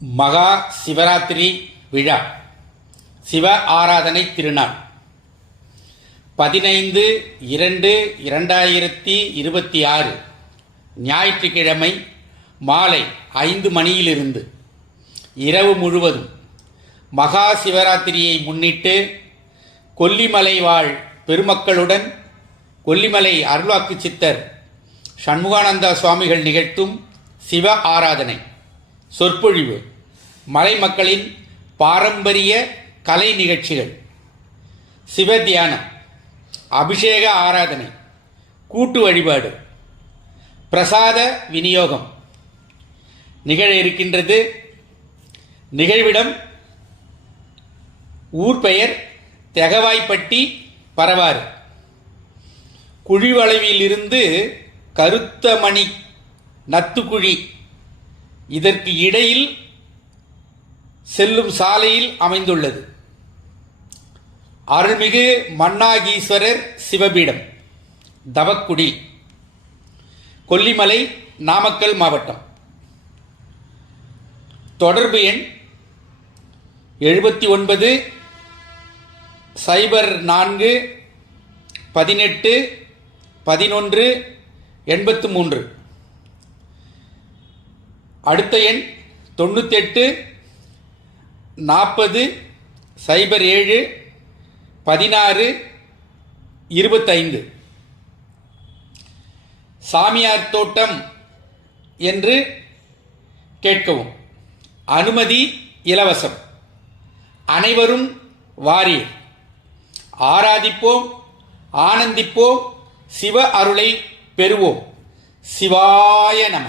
மகா சிவராத்திரி விழா சிவ ஆராதனை திருநாள் 15/2/2026 ஞாயிற்றுக்கிழமை மாலை 5 மணியிலிருந்து இரவு முழுவதும் மகா சிவராத்திரியை முன்னிட்டு கொல்லிமலை வாழ் பெருமக்களுடன் கொல்லிமலை அருள்வாக்கு சித்தர் சண்முகானந்தா சுவாமிகள் நிகழ்த்தும் சிவ ஆராதனை, சொற்பொழிவு, மலை மக்களின் பாரம்பரிய கலை நிகழ்ச்சிகள், சிவ தியானம், அபிஷேக ஆராதனை, கூட்டு வழிபாடு, பிரசாத விநியோகம் நிகழ இருக்கின்றது. நிகழ்விடம் ஊர் பெயர் தெகவாய்ப்பட்டி பரவாறு. குழிவளைவிலிருந்து கருத்தமணி நத்துக்குழி இதற்கு இடையில் செல்லும் சாலையில் அமைந்துள்ளது. அருள்மிகு மன்னாகீஸ்வரர் சிவபீடம், தவக்குடி, கொல்லிமலை, நாமக்கல் மாவட்டம். தொடர்பு எண் 79 04 18 11 83. அடுத்த எண் 98 40 07 16 25. சாமியார் தோட்டம் என்று கேட்கவும். அனுமதி இலவசம். அனைவரும் வாரீர். ஆராதிப்போம், ஆனந்திப்போம், சிவ அருளை பெறுவோம். சிவாய நம.